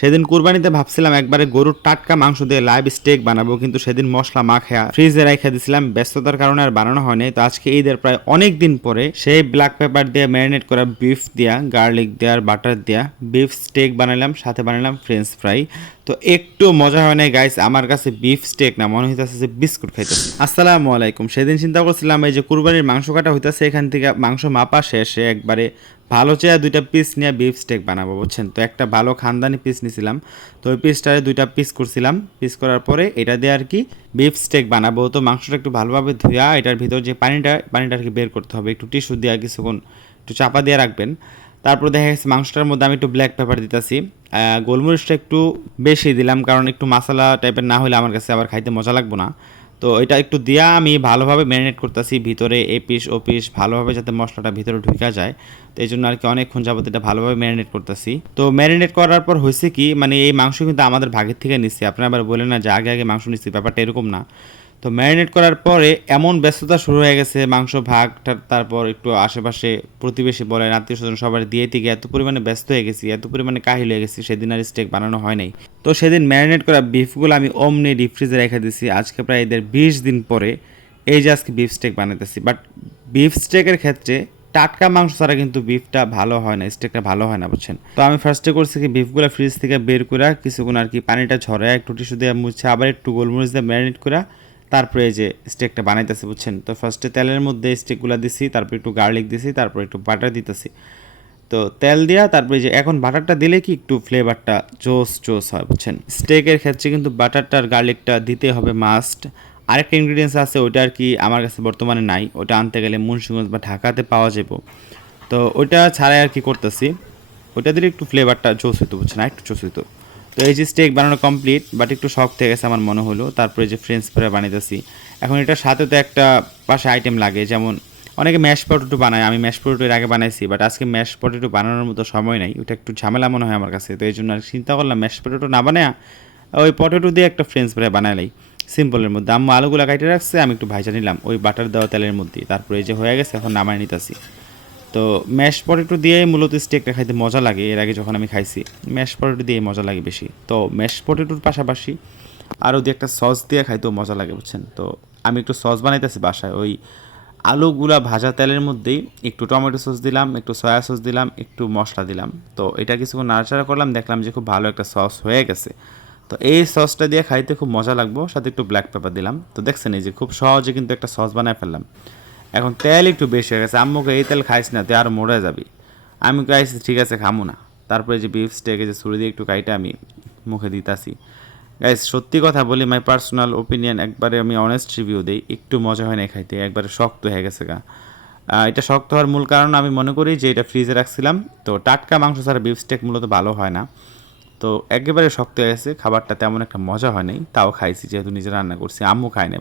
সেদিন কুরবানিতে ভাবছিলাম একবারে গরুর টাটকা মাংস দিয়ে লাইভ স্টেক বানাবো, কিন্তু সেদিন মশলা মাখা ফ্রিজে রেখে দিছিলাম। ব্যস্ততার কারণে আর বানানো হয়নি। তো আজকে ঈদের প্রায় অনেক দিন পরে সেই ব্ল্যাক পেপার দিয়ে ম্যারিনেট করা বিফ দিয়া গার্লিক দেওয়া আর বাটার দেওয়া বিফ স্টেক বানালাম সাথে বানালাম ফ্রেঞ্চ ফ্রাই তো একটু মজা হয় নাই গাইস আমার কাছে বিফ স্টেক না, মনে হইতেছে যে বিস্কুট খাইতেছে। আসসালামু আলাইকুম। সেদিন চিন্তা করছিলাম, এই যে কুরবানির মাংস কাটা হইতাছে, এখান থেকে মাংস মাপা শেষে একবারে ভালো চেয়ে দুইটা পিস নিয়ে বিফ স্টেক বানাবো, বুঝছেন? তো একটা ভালো খানদানি পিস নিছিলাম, তো ওই পিসটারে দুইটা পিস করছিলাম। পিস করার পরে এটা দিয়ে আর কি বিফ স্টেক বানাবো। তো মাংসটা একটু ভালোভাবে ধুয়া, এটার ভিতর যে পানিটা পানিটা আর কি বের করতে হবে। একটু টিস্যু দিয়ে কিছুক্ষণ একটু চাপা দিয়ে রাখবেন। তারপর দেখা গেছে মাংসটার মধ্যে আমি একটু ব্ল্যাক পেপার দিতেছি। গোলমরিচটা একটু বেশি দিলাম, কারণ একটু মশলা টাইপের না হলে আমার কাছে আবার খাইতে মজা লাগবো না। তো এটা একটু দিয়া আমি ভালোভাবে ম্যারিনেট করতেছি, ভিতরে এ পিস ও পিস ভালোভাবে যাতে মশলাটা ভিতরে ঢুকা যায়। তো এই জন্য আর কি অনেকক্ষণ যাবত এটা ভালোভাবে ম্যারিনেট করতেছি। তো ম্যারিনেট করার পর হয়েছে কি মানে এই মাংস কিন্তু আমাদের ভাগের থেকে নিচ্ছি আপনারা আবার বলেন না যে আগে আগে মাংস নিচ্ছি ব্যাপারটা এরকম না। তো ম্যারিনেট করার পরে এমন ব্যস্ততা শুরু হয়ে গেছে, মাংস ভাগ, টা- তারপর একটু আশেপাশে প্রতিবেশী বলেন আত্মীয় স্বজন সবার দিয়ে থেকে এত পরিমাণে ব্যস্ত হয়ে গেছি, এত পরিমাণে কাহিল হয়ে গেছি, সেদিন আর স্টেক বানানো হয় নাই। তো সেদিন ম্যারিনেট করা বিফগুলো আমি অমনি ডিপ ফ্রিজে রেখে দিছি, আজকে প্রায় এদের বিশ দিন পরে এই যে আজকে বিফ স্টেক বানাইতেছি। বাট বিফ স্টেকের ক্ষেত্রে টাটকা মাংস ছাড়া কিন্তু বিফটা ভালো হয় না স্টেকটা ভালো হয় না, বুঝছেন? তো আমি ফার্স্টে করছি কি বিফগুলো ফ্রিজ থেকে বের করে কিছুক্ষণ আর কি পানিটা ঝরে একটু টিস্যু দিয়ে মুছে আবার একটু গোলমরিচ দিয়ে ম্যারিনেট করে তারপরে এই যে স্টেকটা বানাইতেছি, বুঝছেন? তো ফার্স্টে তেলের মধ্যে স্টেকগুলো দিছি, তারপর একটু গার্লিক দিছি, তারপর একটু বাটার দিতেছি। তো তেল দেওয়া তারপরে যে এখন বাটারটা দিলে কি একটু ফ্লেভারটা জোস জোস হয়, বুঝছেন? স্টেকের ক্ষেত্রে কিন্তু বাটারটা আর গার্লিকটা দিতে হবে মাস্ট আরেকটা ইনগ্রিডিয়েন্টস আছে, ওইটা আর কি আমার কাছে বর্তমানে নাই। ওটা আনতে গেলে মুন্সিগঞ্জ বা ঢাকাতে পাওয়া যাবে তো ওইটা ছাড়াই আর কি করতেছি। ওইটা দিলে একটু ফ্লেভারটা জোস হইতো, বুঝছেন? একটু জোস হইতো। তো এই যে স্টেক বানানো কমপ্লিট বাট একটু শখ থেকে গেছে আমার মনে হলো। তারপরে যে ফ্রেঞ্চ ফ্রাই বানাইতেছি। এখন এটার সাথে তো একটা পাশে আইটেম লাগে, যেমন অনেকে ম্যাশ পটেটো বানায়, আমি ম্যাশ পটেটো এর আগে বানাইছি বাট আজকে ম্যাশ পটেটো বানানোর মতো সময় নাই, ওটা একটু ঝামেলা মনে হয় আমার কাছে, তো এই জন্য চিন্তা করলাম ম্যাশ পটেটো না বানায় ওই পটেটো দিয়ে একটা ফ্রেঞ্চ ফ্রাই বানাইলাই সিম্পলের মধ্যে। আম্মু আলুগুলো কাটে রাখছে, আমি একটু ভাইজা নিলাম, ওই বাটার দেওয়া তেলের মধ্যে। তারপরে এই যে হয়ে গেছে, এখন নামায় নিতেছি। তো ম্যাশ পটেটো দিয়ে মূলত স্টেকটা খাইতে মজা লাগে, এর আগে যখন আমি খাইছি ম্যাশ পটেটো দিয়ে মজা লাগে বেশি। তো ম্যাশ পটেটোর পাশাপাশি আরও দিয়ে একটা সস দিয়ে খাইতেও মজা লাগে, বুঝছেন? তো আমি একটু সস বানাইতেছি বাসায়, ওই আলুগুলা ভাজা তেলের মধ্যেই একটু টমেটো সস দিলাম, একটু সয়া সস দিলাম, একটু মশলা দিলাম। তো এটা কিছুক্ষণ নাড়াচাড়া করলাম, দেখলাম যে খুব ভালো একটা সস হয়ে গেছে। তো এই সসটা দিয়ে খাইতে খুব মজা লাগবো, সাথে একটু ব্ল্যাক পেপার দিলাম। তো দেখছেন এই যে খুব সহজে কিন্তু একটা সস বানায় ফেললাম। এখন তেল একটু বেশি হয়ে গেছে। আম্মুকে এই তেল খাইস না, তুই আরও মরে যাবি। আমি খাইছি ঠিক আছে, খামু না। তারপরে যে বিফ স্টেকে যে ছুরি দিয়ে একটু কাইটা আমি মুখে দিতাছি। গাইস সত্যি কথা বলি মাই পার্সোনাল ওপিনিয়ন একবারে আমি অনেস্ট রিভিউ দিই। একটু মজা হয় না খাইতে, একবারে শক্ত হয়ে গেছে গা। এটা শক্ত হওয়ার মূল কারণ আমি মনে করি যে এটা ফ্রিজে রাখছিলাম। তো টাটকা মাংস ছাড়া বিফ স্টেক মূলত ভালো হয় না। তো একেবারে শক্ত হয়ে গেছে, খাবারটা তেমন একটা মজা হয় নাই, তাও খাইছি, যেহেতু নিজে রান্না করছি, আম্মু খাই না